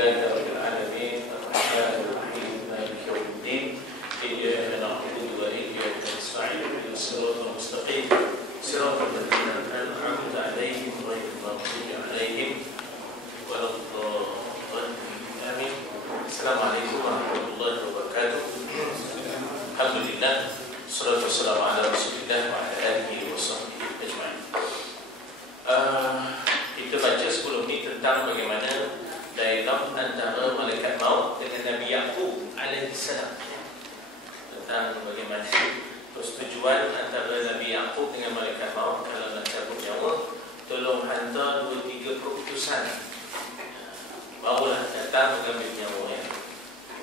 لله رب العالمين الرحمن الرحيم مالك يوم الدين إياك نعبد وإياك نستعين اهدنا الصراط المستقيم صراط الذين أنعمت عليهم غير المغضوب عليهم ولا الضالين آمين. السلام عليكم ورحمة الله وبركاته. Alhamdulillah, salatu wassalamu ala Rasulillah wa ala alihi wa sahbihi ajma'in. Kita baca sebelum ini tentang bagaimana dialog antara malaikat maut dengan Nabi Yaqub alaihi salam. Tentang bagaimana persetujuan antara Nabi Yaqub dengan malaikat maut kalau nak cabut nyawa, tolong hantar 2-3 keputusan. Barulah datang mengambil nyawa ya.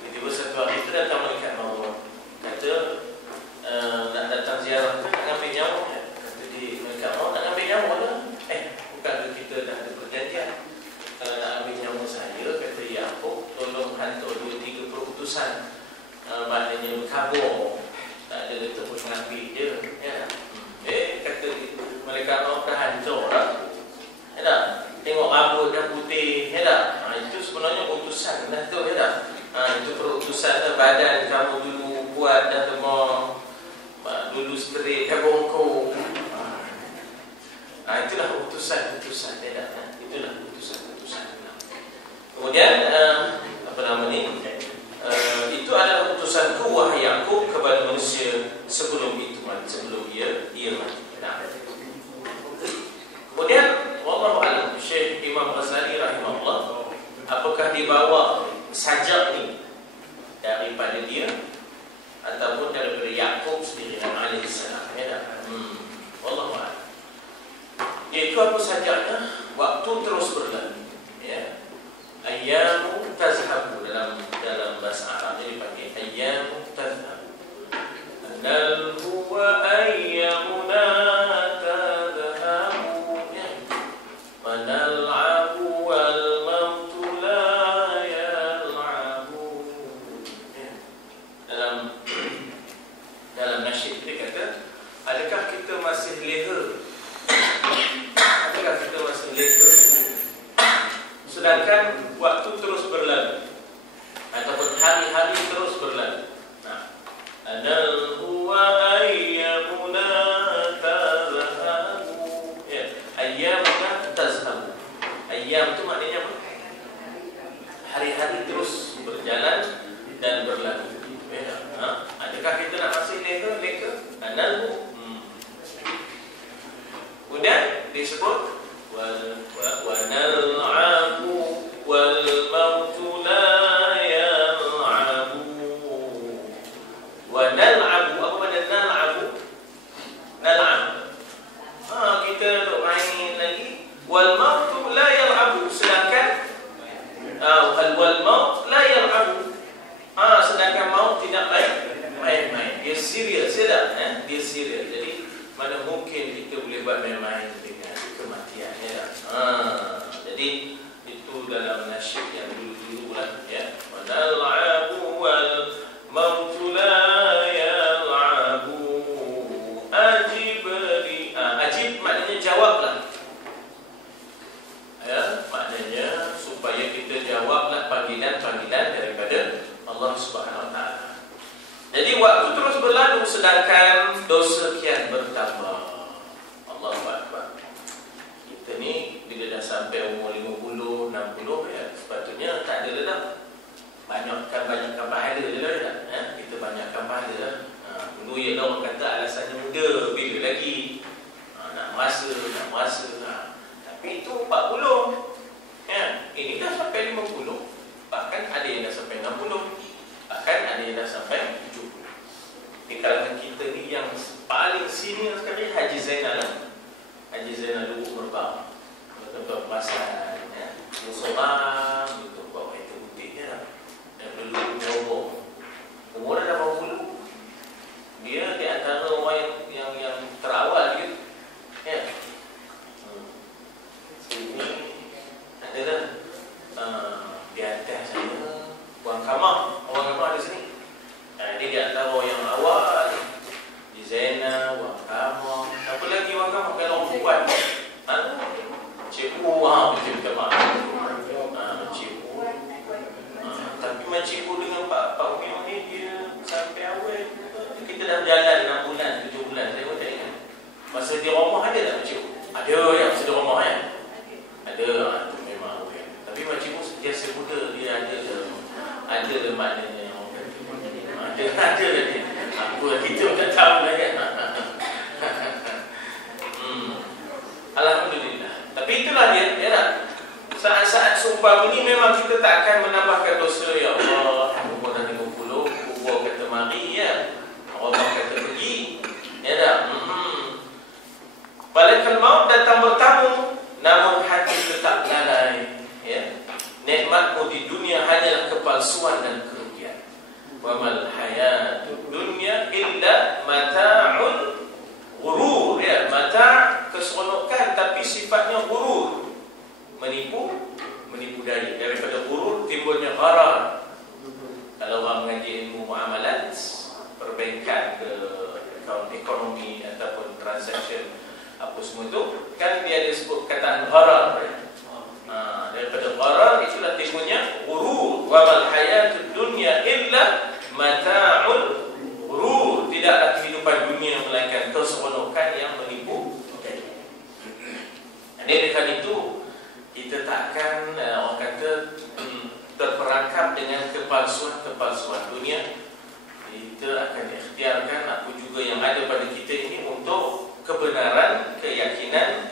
Tiba-tiba satu hari itu datang malaikat maut. Kata nak datang ziarah tu nak ambil nyawa ya. Kata dia malaikat maut nak ambil nyawa lah. Bukankah kita dah ada perjanjian? Kalau nak ambil nyawa saya, kata Yaqub, tolong hantar 2-3 keputusan. Maknanya berkabur. Tak ada tepuk mengambil je ya. Kata malaikat maut dah hantar lah. Ya tak? Tengok rambut dah putih ya tak? Itu sebenarnya utusan dah tu ya tak? Itu perutusan badan kamu dulu buat dah lemah, dulu straight dah bongkok. Itulah utusan-utusan ya tak? Itulah utusan-utusan. Kemudian apa nama ni? Itu adalah utusanku wahai Yaqub kepada manusia sebelum itu mati, sebelum ia mati. Kemudian wallahu a'lam, Syekh Imam Ghazali rahimahullah, apakah dibawa sajak ni daripada dia ataupun daripada Yaqub sendiri alaihi salam ya tak? Wallahu a'lam. Iaitu apa sajaknya? Waktu terus berlalu ya. Ayyamu tazhabu dalam bahasa Arabnya dipanggil ayyamu tazhabu. Anal huwa ayyamuna tazhabu ya. Manal'abu wal mautu la yal'abu ya. Dalam nasyid dia kata, adakah kita masih leha? Adakah kita masih leha? Sedangkan waktu terus berlalu ataupun hari-hari terus berlalu. Anal huwa ayyamuna tazhabu ya. Ayyamuna tazhabu. Ayyam itu maknanya apa? Hari-hari terus berjalan dan berlalu ya. Adakah kita nak masih leka? Anal hu. Kemudian disebut wa nal'abu wal mautu la yal'abu. Wa nal'abu, apa makna nal'abu? Nal'ab. Kita duk main lagi. Wal mautu la yal'abu, sedangkan wal maut la yal'abu. Sedangkan maut tidak main-main. Dia serius ya tak? Dia serius. Jadi mana mungkin kita boleh buat main-main dengan kematian ya. Jadi itu dalam nasyid yang dulu-dulu lah ya. Wanal'abu wal mautu la yal'abu. Ajib maknanya jawablah ya. Maknanya supaya kita jawablah panggilan-panggilan daripada Allah Subhanahu Wa Taala. Jadi waktu terus berlalu sedangkan dosa kian bertambah. Allahu Akbar. Kita ni bila dah sampai umur 50, 60 ya, sepatutnya tak ada dah. Banyakkan pahala je lah ya. Kita banyakkan pahala lah. Dulu ya orang kata alasannya muda, bila lagi nak merasa. Tapi itu 40 ya. Ini dah sampai 50. Bahkan ada yang dah sampai 60. Bahkan ada yang dah sampai 70. Di kalangan kita ni yang paling senior sekali Haji Zainal lah. Haji Zainal dulu berbang tempat pemasaran ya. Dia seorang gitu bawa itu putih ya. Dan dulu nyobong. Umur dah 80. Dia di antara orang yang terawal gitu ya. Sini adalah di atas saya Wang Kamah. Orang Kamah di sini. Dia di antara orang yang awal. Di Zainal, Wang Kamah. Apa lagi Wang Kamah? Kalau orang buat Cikgu, betul-betul maaf. Cikgu ada maknanya. Ada ni. Apa kita tak tahu lagi. Alhamdulillah. Tapi itulah dia, ya tak? Saat-saat sumpah ini memang kita tak akan menambahkan dosa. Ya Allah, umur dah 50, kubur kata mari ya. Allah kata pergi. Ya tak? Malaikat maut datang bertamu, namun hati tetap lalai. Ya. Nikmatmu di dunia hanyalah kepalsuan dan kerugian. Wa mal hayatud dunya illa mata'un ghurur. Ya, mata' keseronokan tapi sifatnya ghurur. Menipu daya. Daripada ghurur timbulnya gharar. Kalau orang mengaji ilmu muamalat, perbankan ke akaun ekonomi ataupun transaction apa semua itu, kan dia ada sebut kataan gharar. Daripada gharar itulah timbulnya ghurur. Wa mal hayatud dunya illa mata'ul ghurur. Tidaklah kehidupan dunia melainkan keseronokan yang menipu daya. Dengan itu kita takkan orang kata terperangkap dengan kepalsuan dunia. Kita akan ikhtiarkan apa juga yang ada pada kita ini untuk kebenaran, keyakinan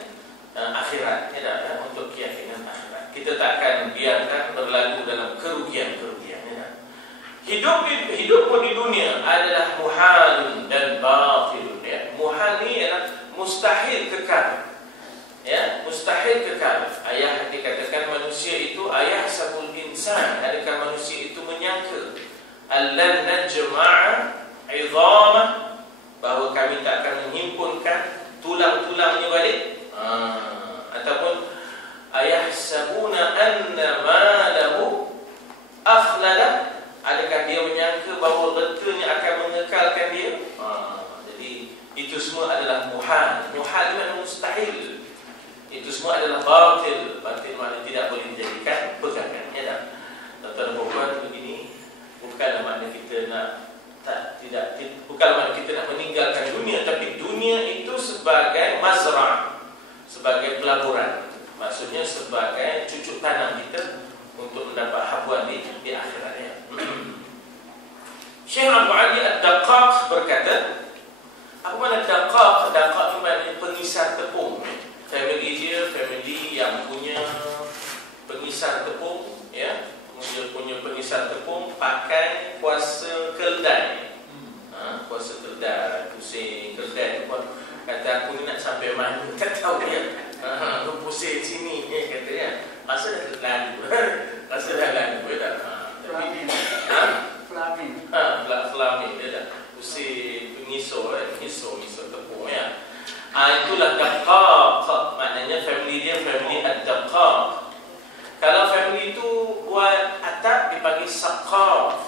akhirat, ya, untuk keyakinan akhirat. Kita tak akan biarkan berlalu dalam kerugian-kerugian. Ya. Hidupmu di dunia adalah muhalun dan batilun. Ya. Muhal ni adalah mustahil kekal. Ya, mustahil kekal. Ayah dikatakan manusia itu ayah sabul insan. Adakah manusia itu menyangka allan najma'a 'idhamah, bahawa kami tak akan menghimpunkan tulang-tulangnya balik? Ataupun ayahsabuna anna ma lahu akhlala, adakah dia menyangka bahawa hartanya akan mengekalkan dia? Jadi itu semua adalah muhal. Muhal maknanya mustahil. Itu semua adalah batil. Batil maknanya tidak boleh dijadikan pegangan. Ya tak? Tuan-tuan dan puan, begini bukanlah makna kita nak bukanlah makna kita nak meninggalkan dunia, tapi dunia itu sebagai mazra', sebagai pelaburan. Maksudnya sebagai cucuk tanam kita untuk mendapat habuan di akhiratnya. Syekh Abu Ali Ad-Daqqaq berkata, apa makna Daqqaq? Daqqaq itu maknanya pengisar tepung. Family dia, family yang punya pengisar tepung, ya, punya pengisar tepung pakai kuasa keldai. Kuasa keldai, pusing keldai tu pun kata aku ni nak sampai mana, tak tahu ya. Lu pusing sini, kata ya. Masa dah lalu. Masa dah lalu dah. Flamin dia dah. Pusing pengisor, ngisor tepung ya. Itulah Daqqaq. Maknanya family dia family Ad-Daqqaq. Kalau family itu buat atap dipanggil Saqqaf.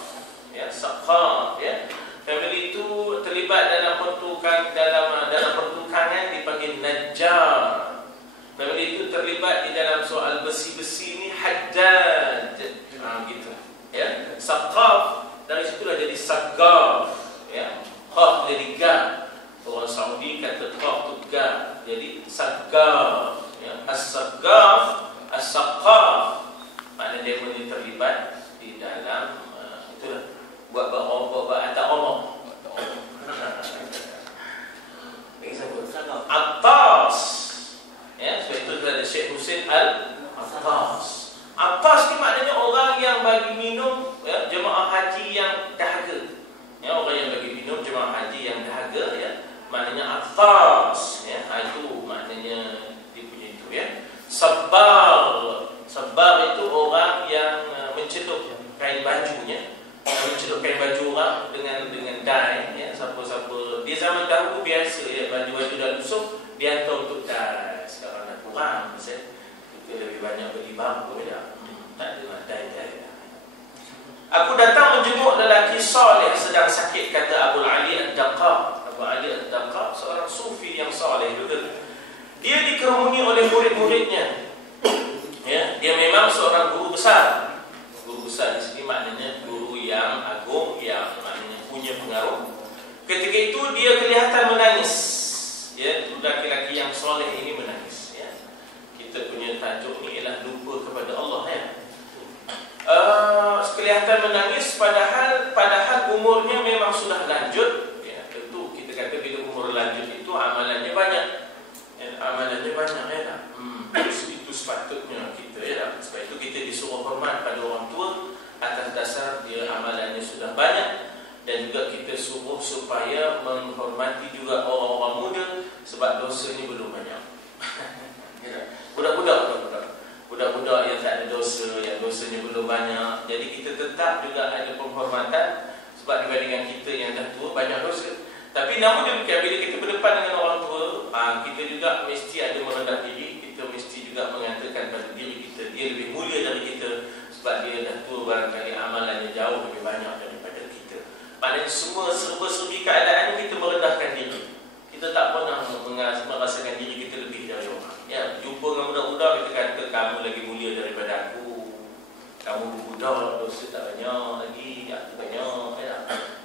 Ya, Saqqaf ya. Family itu terlibat dalam pertukangan dipanggil Najjar. Family itu terlibat di dalam soal besi-besi ni Haddad. Gitu. Ya. Saqqaf dari situlah jadi Saqqaf. Ya. Qaf jadi ga. Orang Saudi kata qaf tu ga, jadi Saqqaf. Ya, as-Saqqaf, as-Saqqaf. Maknanya dia pun terlibat di dalam itulah buat atak Allah. Attas. Ya, sebab itu ada Syekh Husain Al-Attas. Attas ni maknanya orang yang bagi minum, ya, jemaah haji yang dahaga. Ya, orang yang bagi minum jemaah haji yang dahaga, ya. Maknanya attas, ya, itu maknanya dia punya itu, ya. Sabbar itu orang yang mencelup kain bajunya, mencelup kain baju orang dengan dye, ya. Siapa-siapa di zaman dahulu biasa, ya, baju-baju dah lusuh dia hantar untuk dye. Sekarang dah kurang, kita lebih banyak beli bambu, ya. Tak ada dye. Aku datang menjenguk lelaki soleh sedang sakit, kata Abu Ali Ad-Daqqaq. Abu Ali Ad-Daqqaq seorang sufi yang soleh juga. Dia dikerumuni oleh murid-muridnya. Ya, dia memang seorang guru besar. Guru besar di sini maknanya guru yang agung, yang maknanya punya pengaruh. Ketika itu dia kelihatan menangis. Ya, laki-laki yang soleh ini menangis. Ya. Kita punya tajuk ni ialah lupa kepada Allah, ya. Kelihatan menangis padahal umurnya memang sudah lanjut, ya, tentu kita kata bila umur lanjut itu amalannya banyak, ya, amalannya banyak, ya, itu sepatutnya kita, ya, sebab itu kita disuruh hormat pada orang tua atas dasar dia amalannya sudah banyak, dan juga kita suruh supaya menghormati juga orang-orang muda sebab dosanya belum banyak. Ya, budak-budak yang tak ada dosa, yang dosanya belum banyak. Jadi kita tetap juga ada penghormatan sebab dibandingkan kita yang dah tua banyak dosa. Tapi namun demikian bila kita berdepan dengan orang tua, kita juga mesti ada merendah diri. Kita mesti juga mengatakan pada diri kita dia lebih mulia dari kita sebab dia dah tua, barangkali amalannya jauh lebih banyak daripada kita. Maknanya semua serba-serbi keadaan kita merendahkan diri. Kita tak pernah merasakan diri kita lebih dari orang. Ya, jumpa dengan budak-budak kita kata kamu lagi mulia daripada aku. Kamu budak, dosa tak banyak lagi, aku banyak. Ya.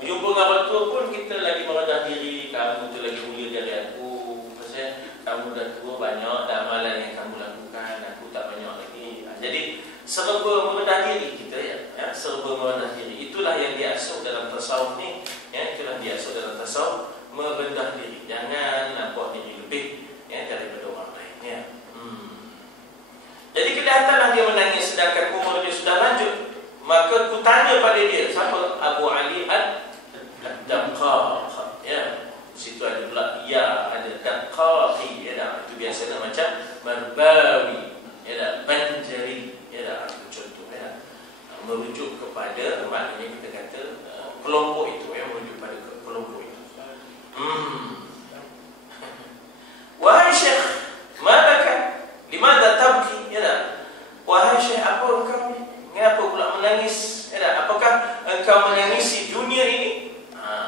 Jumpa dengan orang tua pun kita lagi merendah diri, kamu tu lagi mulia dari aku. Pasal kamu dah tua banyak dah amalan yang kamu lakukan, aku tak banyak lagi. Jadi serba merendah diri kita, ya, serba merendah diri. Itulah yang diasuh dalam tasawuf ni, ya, itulah diasuh dalam tasawuf, merendah diri. Jangan nampak diri lebih, ya, daripada orang lain, ya. Jadi kelihatanlah dia menangis sedangkan umurnya sudah lanjut. Maka ku tanya pada dia, siapa? Abu Ali Ad-Daqqaq, ya. Situ ada pula ya, ada Daqqaqi, ya dah. Itu biasanya macam Marbawi, ya dah, Banjari, ya dah. Contoh, ya. Merujuk kepada, maknanya kita kata kelompok itu, ya, merujuk pada kelompok itu. Wahai Syekh, malaka limadha tabki, ya dah. Wahai Syekh, apa engkau ni? Mengapa pula menangis? Ya dah. Apakah engkau menangisi dunia ini?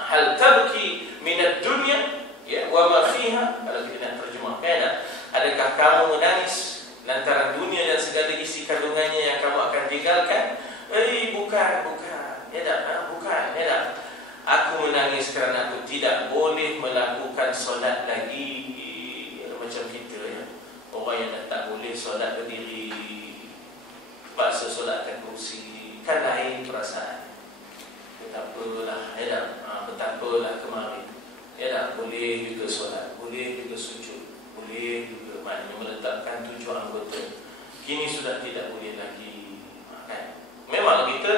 Hal tabki minad dunya, ya, wa ma fiha. Kalau kita nak terjemah, ya dah. Adakah kamu menangis lantaran dunia dan segala isi kandungannya yang kamu akan tinggalkan? Bukan. Ya dah, bukan, ya dah. Aku menangis kerana aku tidak boleh melakukan solat lagi. Macam kita, ya. Orang yang dah tak boleh solat berdiri, paksa solatkan kerusi, kan lain perasaan. Betapalah, ya dah, betapalah kemarin, ya dah, boleh juga solat, boleh juga sujud, boleh juga maknanya meletakkan 7 anggota. Kini sudah tidak boleh lagi, kan? Memang kita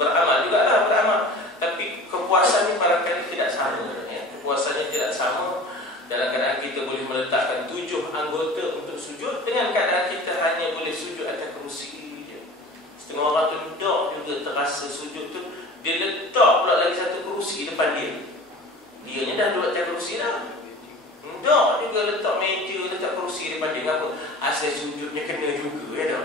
beramal juga lah, beramal, tapi kepuasannya barangkali tidak sama, ya. Kepuasannya tidak sama dalam keadaan kita boleh meletakkan 7 anggota untuk sujud dengan keadaan kita hanya boleh sujud atas kerusi je. Setengah orang tu duduk juga terasa sujud tu, dia letak pula lagi satu kerusi depan dia. Dianya dah duduk atas kerusi dah. Duduk juga letak meja, letak kerusi depan dia. Kenapa? Asal sujudnya kena juga, ya dah.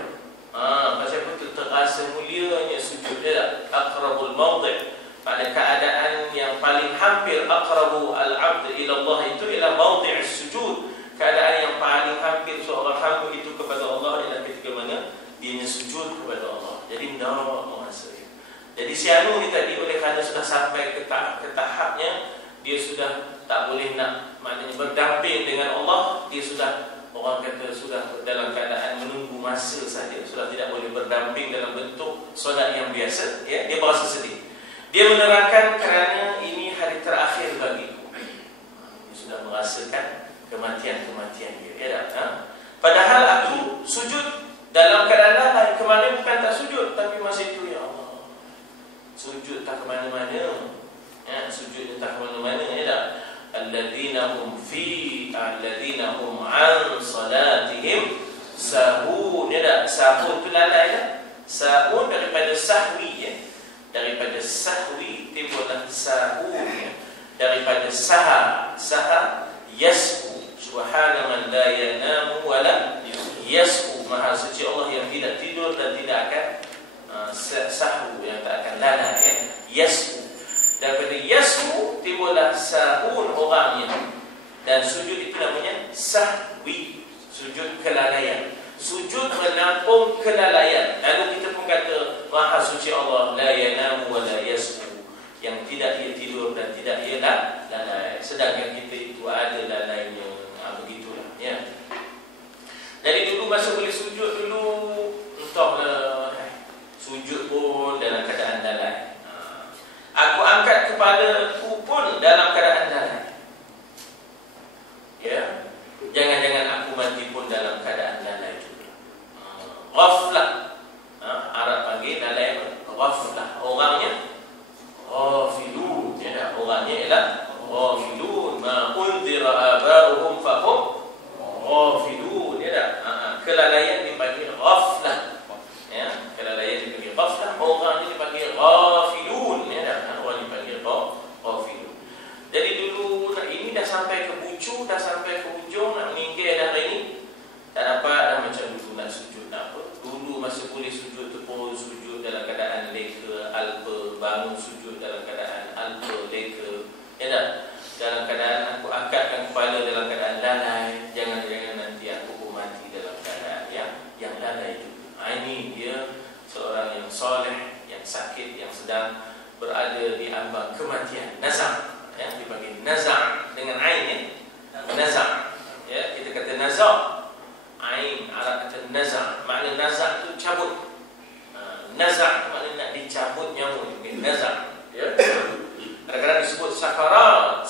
Pasal betul terasa mulianya sujud dia dah. Aqrabul mawdi'. Pada keadaan yang paling hampir aqrabu al-'abd ila Allah itu ialah mawdi' sujud. Keadaan yang paling hampir seorang hamba itu kepada Allah ialah ketika mana dia sujud kepada Allah. Jadi mendarat merasa. Jadi si Anu ni tadi oleh kerana sudah sampai ke tahapnya dia sudah tak boleh nak maknanya berdamping dengan Allah, dia sudah, orang kata sudah dalam keadaan menunggu masa saja, sudah tidak boleh berdamping dalam bentuk solat yang biasa, ya. Dia merasa sedih. Dia menerangkan kerana ini hari terakhir bagiku. Dia sudah merasakan kematian-kematian dia, ya tak? Padahal aku sujud dalam keadaan lain. Kemarin bukan tak sujud, tapi masa itu, ya Allah, sujud tak ke mana-mana, ya, sujud tak ke mana-mana, ya tak? Alladhina hum an salatihim sahun, ya tak? Sahun itu lalai, ya. Sahun daripada sahwi, ya. Daripada sahwi timbullah sahun, ya. Daripada saha yasku, subhana man la yanamu wa la yasku, maha suci Allah yang tidak tidur dan tidak akan sahwu, yang tak akan lalai, ya. Yasku, daripada yasku timbullah sahun orangnya. Dan sujud itu namanya sahwi, sujud kelalaian. Sujud menampung kelalaian. Lalu kita pun kata maha suci Allah la yanamu wa la yasku, yang tidak ia tidur dan tidak ia lalai. Sedangkan kita itu ada lalainya. Begitulah, ya. Jadi dulu masa boleh sujud dulu, entahlah, sujud pun dalam keadaan lalai. ghaflah. Orangnya ghafilun. Ya, orangnya ialah ghafilun. Ma unzira aba'uhum fahum ghafilun. Ya, kelalaian dipanggil ghaflah. Ya, kelalaian dipanggil ghaflah. Orang ini dipanggil ghafilun. Ya, orang dipanggil ghafilun. Jadi dulu ini dah sampai ke bucu, dah sampai ke ujung, nak meninggal dah ini. Tak dapat dah macam dulu nak sujud nak apa. Dulu masih boleh sujud tu pun sujud dalam keadaan leka, alpa, bangun sujud dalam keadaan alpa, leka. Ya tak? Dalam keadaan aku angkatkan kepala dalam keadaan lalai. Jangan-jangan nanti aku pun mati dalam keadaan yang lalai itu. Ini dia seorang yang soleh, yang sakit, yang sedang berada di ambang kematian. Nazar, ya, dipanggil nazar dengan ain, ya. Nazar, ya, kita kata nazar. Ain, Arab kata nazar. Makna nazar itu cabut. Nazar itu makna nak dicabut nyamuk. Nazar, ya. Kadang-kadang disebut sakarat,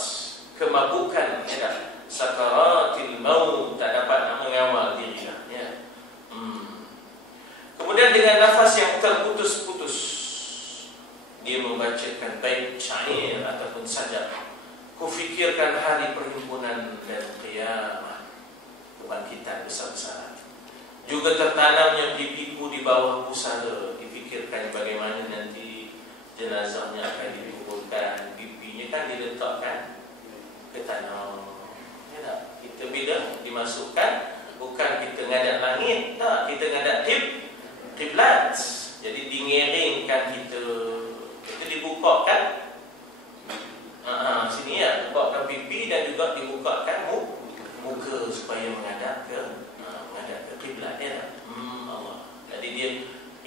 kemabukan, ya. Sakaratil maut, tak dapat nak mengawal diri, ya. Kemudian dengan nafas yang terputus-putus, dia membacakan bait syair ataupun sajak. Kufikirkan hari perhimpunan dan qiyamah, kebangkitan besar-besaran. Juga tertanamnya pipiku di bawah pusara. Dipikirkan bagaimana nanti jenazahnya akan dikuburkan. Pipinya kan diletakkan ke tanah. Ya tak? Kita bila dimasukkan, bukan kita ngadap langit, tak, kita ngadap kiblat. Jadi dingeringkan kita dibukakan sini, ya, bukakan pipi dan juga dibukakan muka supaya menghadap ke kiblat, ya. Allah. Jadi dia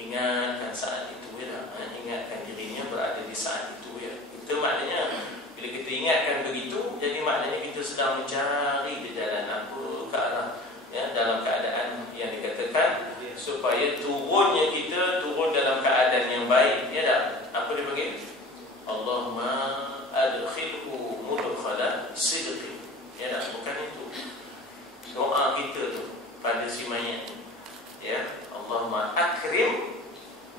ingatkan saat itu, ya. Ingatkan dirinya berada di saat itu, ya. Itu maknanya bila kita ingatkan begitu, jadi maknanya kita sedang mencari di jalan apa ke arah, ya, dalam keadaan yang dikatakan supaya turunnya kita turun dalam keadaan yang baik, ya tak? Apa dia panggil? Allahumma adkhilhu mudkhala sidqi. Ya tak? Bukan itu doa kita tu pada si mayat, ya. Allahumma akrim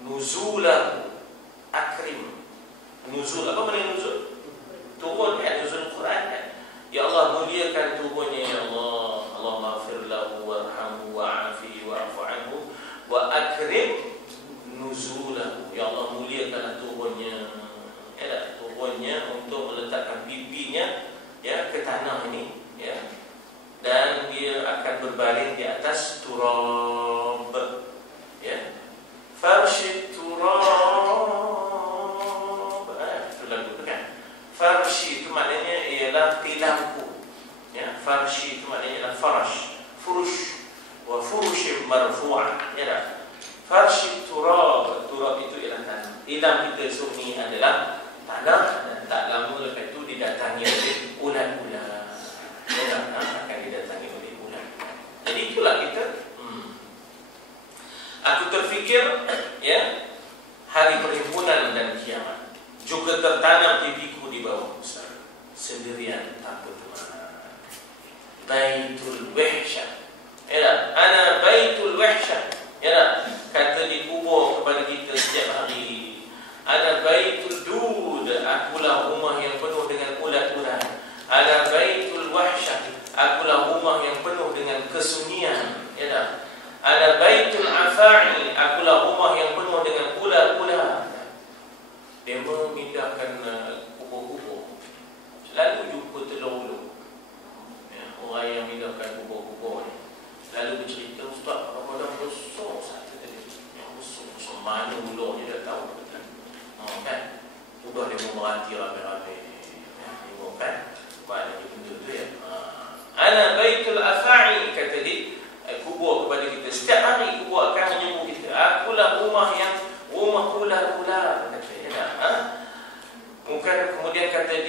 nuzulahu. Akrim nuzul, apa makna nuzul? Turun, ya, nuzul Quran, kan. Ya Allah, muliakan turunnya, ya Allah. Allahumma ighfir lahu warhamhu wa'afi wa'fu anhu wa akrim nuzulahu. Ya Allah, muliakanlah turunnya, ya, turunnya untuk meletakkan pipinya, ya, ke tanah ini, ya. Dan dia akan berbaring di atas turab, ya. Farshi turab. Itu lagu tu, kan. Farshi itu maknanya ialah tilamku, ya. Farshi itu maknanya ialah farash, furush, wa furushim marfu'ah, ya tak? Farshi turab. Turab itu ialah tanah. Tilam kita sunyi adalah tanah, dan tak lama lepas itu didatangi oleh ulat-ulat, ya tak? Akan didatangi oleh ulat. Jadi itulah kita. Aku terfikir, ya, hari perhimpunan dan kiamat. Juga tertanam pipiku di bawah pusara, sendirian tanpa teman. Baitul wahsyah, ya tak? Ana baitul wahsyah, ya tak? Kata dikubur kepada kita setiap hari. Ana baitul dud, akulah rumah yang penuh dengan ulat-ulat. Ana baitul wahsyah, akulah rumah yang penuh dengan kesunyian, ya tak? Ana baitul afa'i, akulah rumah yang penuh dengan ulat-ulat. Dia memindahkan kubur-kubur. Selalu jumpa telur-telur, ya, orang yang mindahkan kubur-kubur ni lalu bercerita, Ustaz, kadang-kadang besar satu tadi, yang besar mana ulurnya dah tahu, kan? Sudah dia memerhati ramai-ramai, ya, tengok, kan? Maknanya benda tu, ya. Ana baitul afa'i, kata dia, kubur kepada kita. Setiap hari kubur akan menyembuh kita. Akulah rumah ular-ular, kata dia, ya. Bukan kemudian kata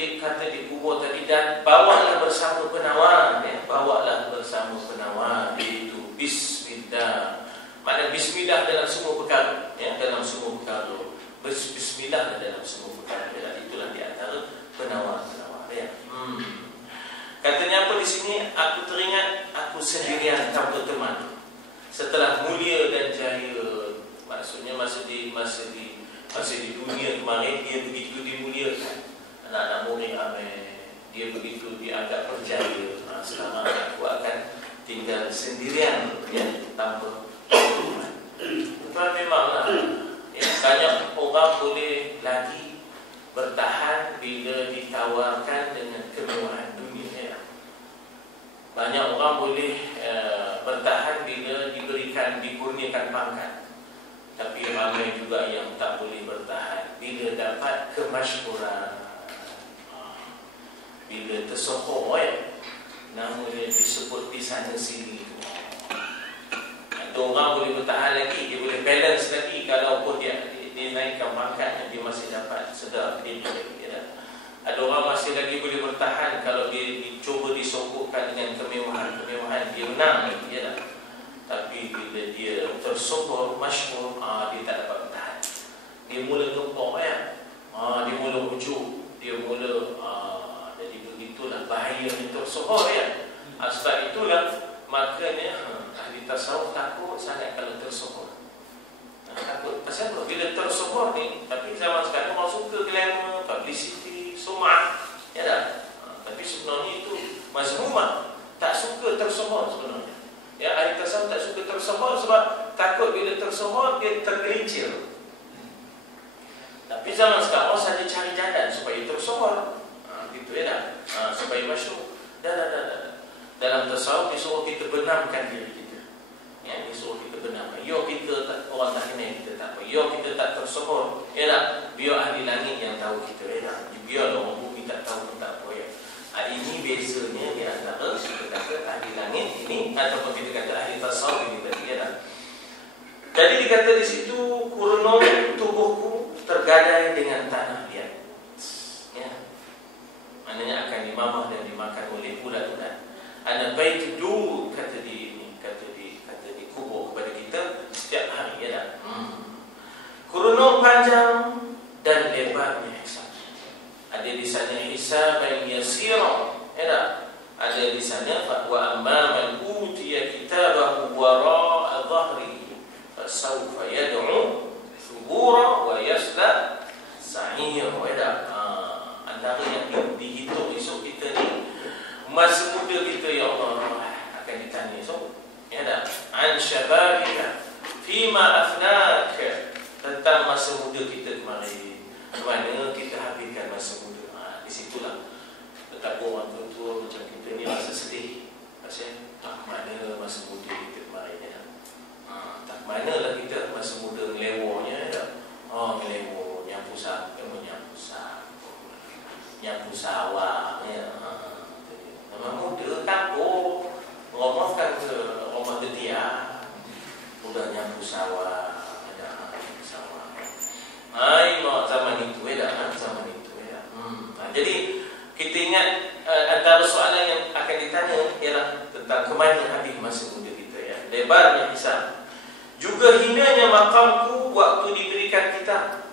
di kubur tadi, dan bawalah bersama penawar, ya. Bawalah bersama penawar, iaitu bismillah. Maknanya bismillah dalam semua perkara, ya, dalam semua perkara. Bismillah dalam semua perkara, ya. Itulah di antara penawar-penawar, ya. Katanya apa di sini? Aku teringat aku sendirian tanpa teman. Setelah mulia dan jaya, maksudnya masa di Masih di dunia kemarin dia begitu dimuliakan, anak-anak murid ramai, dia begitu dianggap berjaya. Sekarang aku akan tinggal sendirian ya, tanpa dukungan. Tuan memanglah ya, banyak orang boleh lagi bertahan bila ditawarkan dengan kemewahan dunia ya. Banyak orang boleh bertahan bila dikurniakan pangkat. Tapi ramai juga yang tak boleh bertahan bila dapat kemasyhuran, bila tersohor ya, namanya disebut di sana sini. Ada orang boleh bertahan lagi, dia boleh balance lagi kalau pun dia naikkan pangkatnya, dia masih dapat sedar diri ya. Ada orang masih lagi boleh bertahan kalau dia dicuba disokokkan dengan kemewahan, dia menang ya. Tapi bila dia tersohor, masyhur, dia tak dapat bertahan. Dia mula gempok ya. Dia mula ujuk, dia mula jadi begitulah bahayanya tersohor ya. Sebab itulah makanya ahli tasawuf takut sangat kalau tersohor. Takut pasal apa? Bila tersohor ni, tapi zaman sekarang orang suka glamour, publicity, sum'ah, ya dah. Tapi sebenarnya itu mazmumah, tak suka tersohor sebenarnya. Ya, ahli tasawuf tak suka tersohor sebab takut bila tersohor dia tergelincir. Tapi zaman sekarang saja cari jalan supaya tersohor, gitu ya dah, supaya masyhur. Dah. Dalam tasawuf disuruh kita benamkan diri kita. Ya, disuruh kita benamkan. Yo kita tak, orang tak kenal kita tak apa. Yo kita tak tersohor. Ya dah, biar ahli langit yang tahu kita ya dah. Biar orang bumi tak tahu pun tak apa ya. Ini bezanya di antara kita kata ahli langit ini ataupun kita kata ahli tasawuf ini tadi ya dah. Jadi dikata di situ kurunun tubuhku tergadai dengan tanah liat. Ya. Maknanya akan dimamah dan dimakan oleh ulat-ulat. Ana baitu dur kata di kubur kepada kita setiap hari ya dah. Kurunun panjang dan lebarnya hisab. Ada di sana hisab yang yasira, ya dah. Ada di sana wa amma man utiya kitabahu wara'a dhahrihi fasawfa yad'u thubura wa yasla sa'ira, ya dah. Antara yang dihitung esok kita ni, masa muda kita ya Allah akan ditanya esok, ya dah. An syababika fima afnak, tentang masa muda kita kemarin, mana kita habiskan masa muda. Di situlah betapa orang tua macam kita ni rasa sedih. Pasal tak mana masa muda kita kemarin ya. Tak manalah kita masa muda melewanya ya. Melewo, nyapu sawah ya. Nama muda kampung, ngomongkan ke rumah getia, udah nyapu sawah, ada sawah. Zaman itu ya, zaman itu ya. Jadi kita ingat antara soalan yang akan ditanya ialah tentang kemana habis masa muda kita ya. Lebarnya hisab. Juga hinanya makamku waktu diberikan kitab.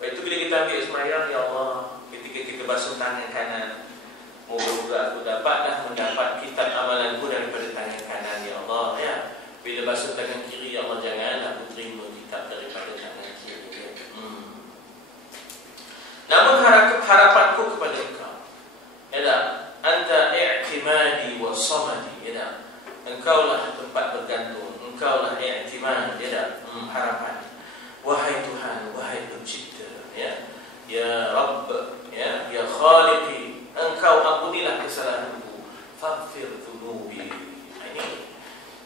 Itu bila kita ambil sembahyang, ya Allah, ketika kita basuh tangan kanan, moga-moga aku dapatlah mendapat kitab amalanku daripada tangan kanan, ya Allah ya. Bila basuh tangan kiri, ya Allah, jangan aku terima kitab daripada tangan kiri ya. Namun harapanku kepada engkau, ya dah, anta i'timadi wa samadi, ya dah. Engkaulah tempat bergantung, engkaulah i'timad, ya dah, harapan. Wahai Tuhan, wahai pencipta, ya, ya Rabb, ya Khaliqi, engkau ampunilah kesalahanku, faghfir dhunubi.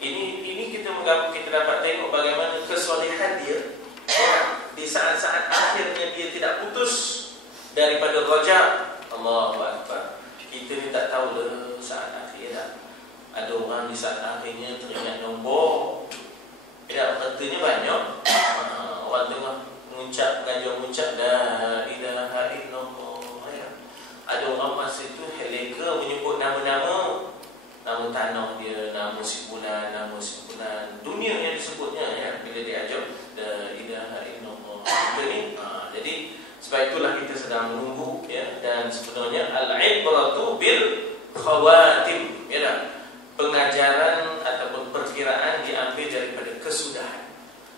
Ini kita dapat tengok bagaimana kesalehan dia di saat-saat akhirnya dia tidak putus daripada raja. Allahu Akbar. Kita ni tak tahu lah saat akhir dah. Ada orang di saat akhirnya teringat nombor. Ya, katanya banyak. Orang tengah mengajar mengucap la ilaha illallah. Ya. Ada orang masa itu heleka menyebut nama-nama, nama tanah dia, nama simpulan, dunia yang disebutnya ya bila diajar la ilaha illallah. Jadi sebab itulah kita sedang menunggu ya, dan sebenarnya al-ibratu bil khawatim ya dah. Pengajaran ataupun perkiraan diambil daripada kesudahan,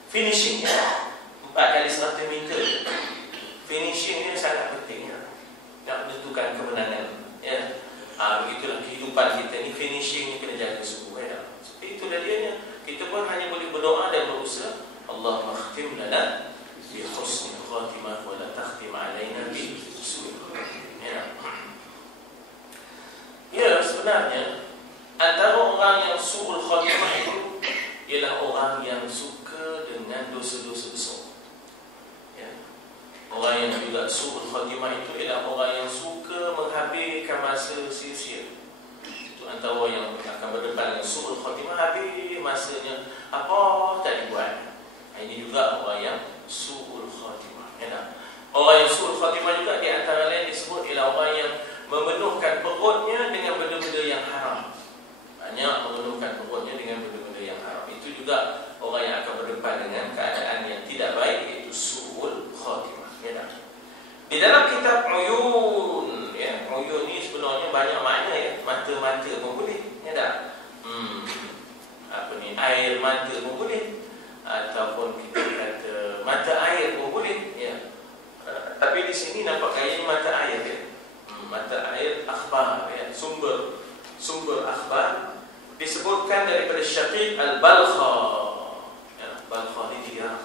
finishing ya. 4 kali 100 meter kehidupan kita ni finishingnya kena jaga sungguh ya. Seperti itulah dianya. Kita pun hanya boleh berdoa dan berusaha. Allahumma khtim lana bi husnil khatimah wa la takhtim alaina bi su'il khatimah. Ya, sebenarnya antara orang yang su'ul khatimah itu ialah orang yang suka dengan dosa-dosa besar. Ya. Orang yang juga su'ul khatimah itu ialah orang yang suka menghabiskan masa sia-sia. Itu antara yang akan berdepan dengan su'ul khatimah, habis masanya apa tak dibuat. Ini juga orang yang su'ul khatimah. Ya. Orang yang su'ul khatimah juga di antara lain disebut ialah orang yang memenuhkan perutnya dengan benda-benda yang haram. Banyak memenuhkan perutnya dengan benda-benda yang haram. Itu juga orang yang akan berdepan dengan keadaan yang tidak baik, iaitu su'ul khatimah. Ya. Di dalam kitab Uyun, ya, Uyun ni sebenarnya banyak makna ya. Mata-mata pun boleh, ya tak? Apa ni, air mata pun boleh, ataupun kita kata mata air pun boleh, ya. Tapi di sini nampak gaya mata air ya. Mata air akhbar ya, sumber akhbar disebutkan daripada Syaqiq Al-Balkha. Ya, Balkha ni dia.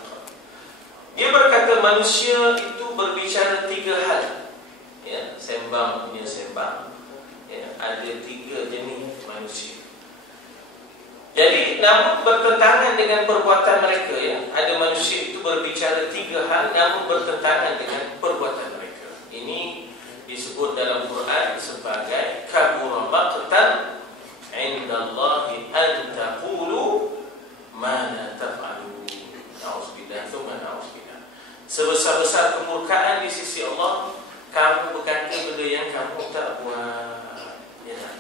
Dia berkata manusia itu berbicara tiga hal. Ya, sembang punya sembang. Ya, ada tiga jenis manusia. Jadi namun bertentangan dengan perbuatan mereka ya. Ada manusia itu berbicara tiga hal namun bertentangan dengan perbuatan mereka. Ini disebut dalam Quran sebagai kabura maqtan 'indallahi an taqulu ma la taf'alun. Na'udzubillah tsumma na'udzubillah. Sebesar-besar kemurkaan di sisi Allah kamu berkata benda yang kamu tak buat. Ya tak?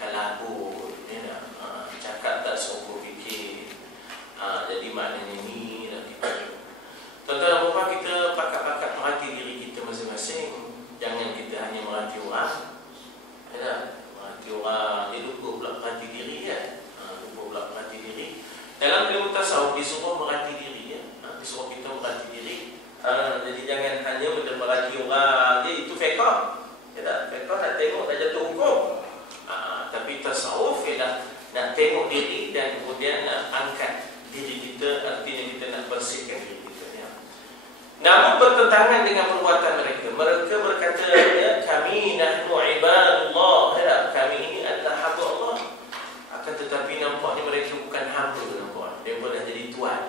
Kalabur, ya tak? Cakap tak sungguh fikir. Jadi maknanya ni dan kita. Tuan-tuan dan puan, kita pakat-pakat merhati diri kita masing-masing. Jangan kita hanya merhati orang. Ya tak? Merhati orang, dia lupa pula merhati diri ya. Lupa pula merhati diri. Dalam ilmu tasawuf disuruh merhati diri ya. Disuruh kita merhati diri. Jadi jangan hanya merhati orang. Dia itu fiqh. Ya tak? Fiqh nak tengok dah jatuh hukum. Tapi tasawuf ialah nak tengok diri dan kemudian nak angkat diri kita. Artinya kita nak bersihkan diri kita ya. Namun bertentangan dengan perbuatan mereka. Mereka berkata ya, kami nahnu ibadullah ya, kami ini adalah hamba Allah. Akan tetapi nampaknya mereka bukan hamba. Nampak mereka dah jadi tuan.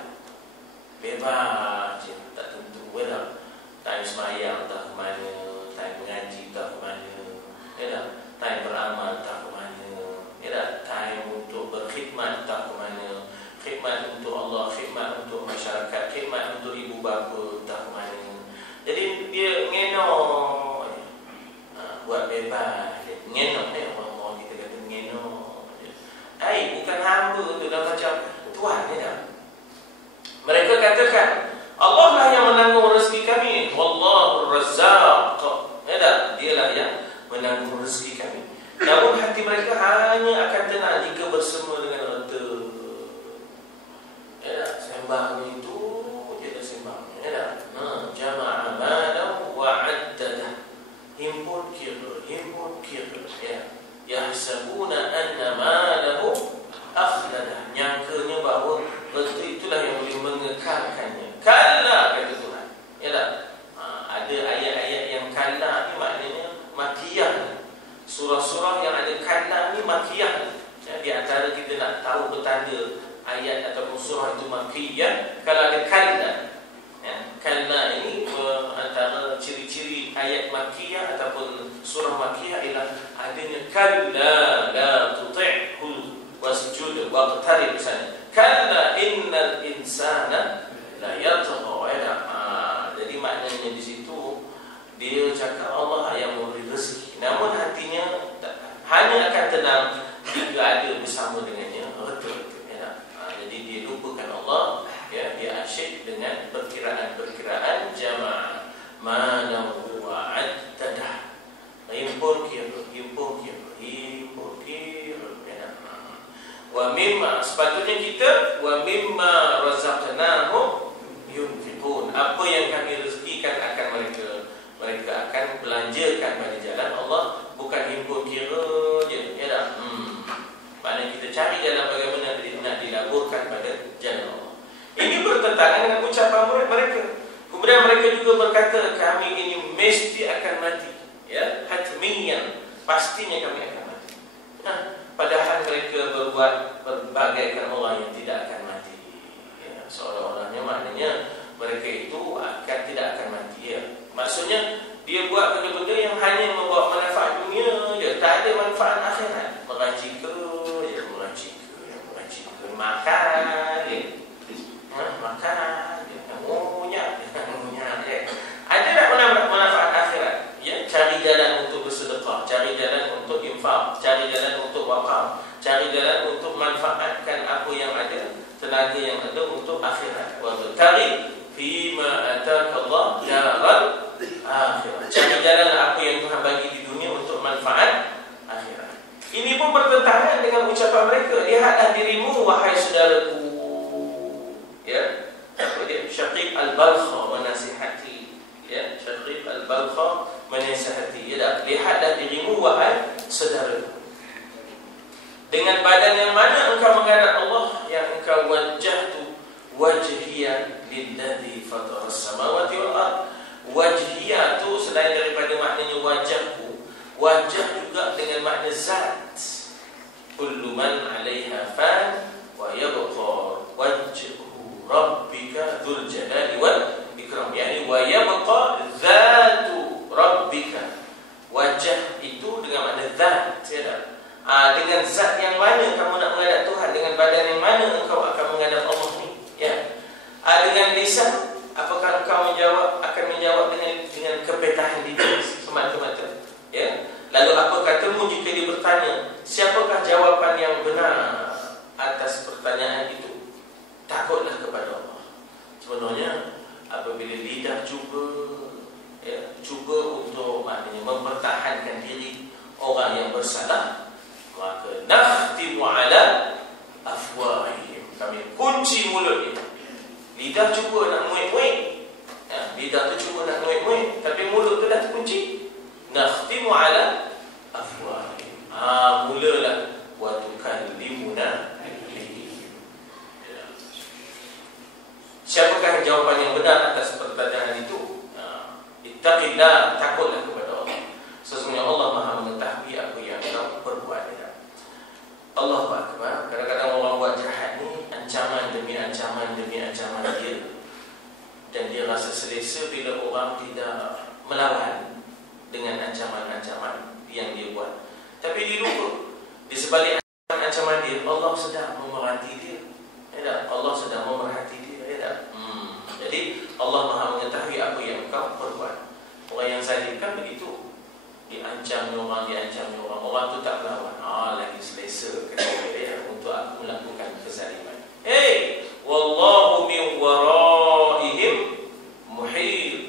Bebas je, tak tentu ya. Time semayang tak ke mana, time mengaji tak ke mana, ya. Time beramal tak ke mana, ya. Time untuk berkhidmat tak ke mana, khidmat untuk Allah, khidmat untuk masyarakat, khidmat untuk ibu bapa tak ke mana. Jadi dia ngenok buat bebas ngenok orang kita kata ngenok. Bukan hamba tu dah macam tuan ya. Mereka katakan Allah lah yang menanggung rezeki kami. Wallahu Razzaq. Ya tak? Dialah yang menanggung rezeki kami. Namun hati mereka hanya akan tenang jika bersama dengan reta. Ya tak? Sembang itu je dah sembang. Ya tak? Jama'a malahu wa'addadah. Himpun kira. Ya. Yahsabuna anna malahu akhladah. Nyangkanya bahawa reta itulah yang boleh mengekalkannya. Kalla kata Tuhan. Ya tak? Ada ayat-ayat yang kalla ni maknanya makiyah. Surah-surah yang ada kalla ni makiyah. Ya, di antara kita nak tahu petanda ayat ataupun surah itu makiyah kalau ada kalla. Ya, kalla ini antara ciri-ciri ayat makiyah ataupun surah makiyah ialah adanya kalla la tuti'hu wasjud waqtarib sana. Kalla innal insana la yatgha. Jadi maknanya di situ dia cakap Allah yang memberi rezeki. Namun hatinya hanya akan tenang jika ada bersama dengannya reta-reta. Ya. Jadi dia lupakan Allah. Ya, dia asyik dengan perkiraan-perkiraan jamaah. Mana wa'adtadah. Himpun kira. mereka juga berkata, kami ini mesti akan mati, ya, hatmiyan, pastinya kami akan mati. Nah, padahal mereka berbuat berbagaikan orang yang tidak akan mati, ya, seolah-olahnya maknanya mereka itu tidak akan mati, ya. Maksudnya dia buat benda-benda yang hanya membawa manfaat dunia je, tak ada manfaat akhirat. Meracika, ya, meracika, makan, ya. Makan, ya, ngunyah, ya. Ada tak manfaat akhirat? Ya, cari jalan untuk bersedekah, cari jalan untuk infak, cari jalan untuk wakaf, cari jalan untuk manfaatkan apa yang ada, tenaga yang ada untuk akhirat. Wa tari fima ataka Allah daral akhirat. Cari jalan apa yang Tuhan bagi di dunia untuk manfaat akhirat. Ini pun bertentangan dengan ucapan mereka. Lihatlah dirimu wahai saudaraku. Ya, apa dia? Syaqiq al-Balkha menasihati. Ya, Syaqiq al-Balkha menasihati. Ya, lihatlah dirimu wahai saudaraku. Dengan badan yang mana engkau menghadap Allah, yang engkau wajjahtu wajhiya lilladzi fatara as-samawati wal ardh. Wajhiya tu selain daripada maknanya wajahku, wajah juga dengan makna zat. Kullu man 'alaiha fan wa yabqa wajhu rabbika dzul jalali wal ikram. Yani wa yabqa dzatu rabbika. Wajah itu dengan makna zat, ya. Dengan zat yang mana kamu nak menghadap Tuhan, dengan badan yang mana engkau akan menghadap Allah ni, ya. Dengan lisan, apakah engkau akan menjawab dengan kepetahan diri semata-mata, ya. Lalu apa katamu jika dia bertanya, siapakah jawapan yang benar atas pertanyaan itu? Takutlah kepada Allah. Sebenarnya apabila lidah cuba, ya, cuba untuk maknanya mempertahankan diri orang yang bersalah, maka nakhtimu ala afwahihim, kami kunci mulutnya. Lidah cuba nak muik-muik, ya, lidah tu cuba nak muik-muik, tapi mulut tu dah terkunci. Nakhtimu ala afwahihim, mulalah wa tukallimuna aydihim. Siapakah jawapan yang benar atas pertanyaan itu? Ittaqillah, takutlah kepada Allah. Sesungguhnya Allah Maha mengetahui apa yang kau perbuat. Allahu Akbar. Kadang-kadang orang buat jahat ni ancaman demi ancaman demi ancaman dia, dan dia rasa selesa bila orang tidak melawan dengan ancaman-ancaman yang dia buat. Tapi dia lupa, di sebalik ancaman dia, Allah sedang memerhati dia, ya. Allah sedang memerhati dia, ya. Jadi Allah Maha mengetahui apa yang kau perbuat. Orang yang zalim kan begitu, diancam orang, orang tu tak melawan, lagi selesa kata dia untuk aku melakukan kezaliman. Hey, wallahu min waraihim muhit.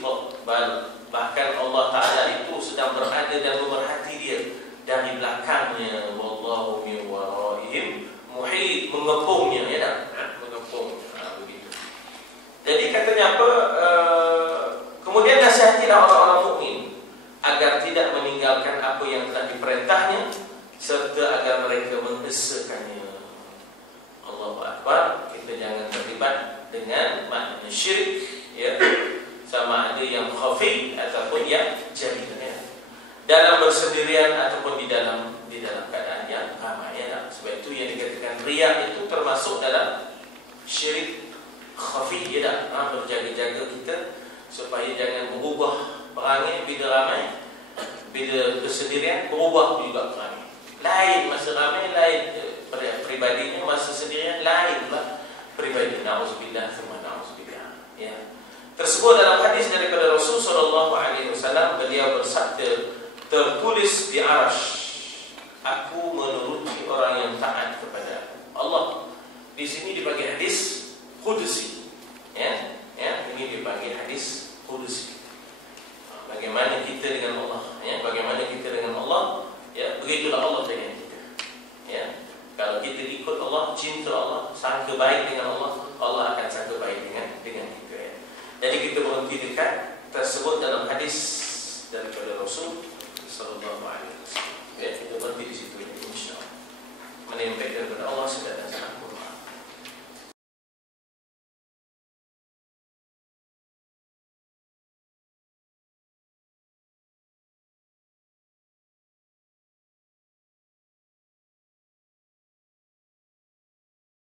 Bahkan Allah Ta'ala itu sedang berada dan memerhati dia dari belakangnya. Wallahu min waraihim muhit, mengepungnya, ya tak? Mengepung, begitu. Jadi katanya apa? Kemudian nasihatilah orang-orang mukmin agar tidak meninggalkan apa yang telah diperintahnya, serta agar mereka mengesahkannya. Allahu Akbar. Kita jangan terlibat dengan makna syirik, ya, sama ada yang khafi ataupun yang jali, ya, dalam bersendirian ataupun di dalam keadaan yang ramai, ya. Sebab itu yang dikatakan riya itu termasuk dalam syirik khafi, ya. Berjaga-jaga kita supaya jangan berubah perangai bila ramai, bila bersendirian berubah juga perangai. Lain masa ramai, lain pribadinya, masa sendirian lain lah pribadi. Na'udzubillah, thumma na'udzubillah, ya. Tersebut dalam hadis daripada Rasul sallallahu alaihi wasallam, beliau bersabda, tertulis di arasy, aku menuruti orang yang taat kepada Allah. Di sini dibagi hadis qudsi, ya. Ini dibagi hadis qudsi. Bagaimana kita dengan Allah, ya, bagaimana kita dengan Allah, ya, begitulah Allah dengan kita, ya. Kalau kita ikut Allah, cinta Allah, sangka baik dengan Allah, Allah akan sangka baik dengan kita, ya. Jadi kita berhenti dekat tersebut dalam hadis daripada Rasul sallallahu alaihi wasallam.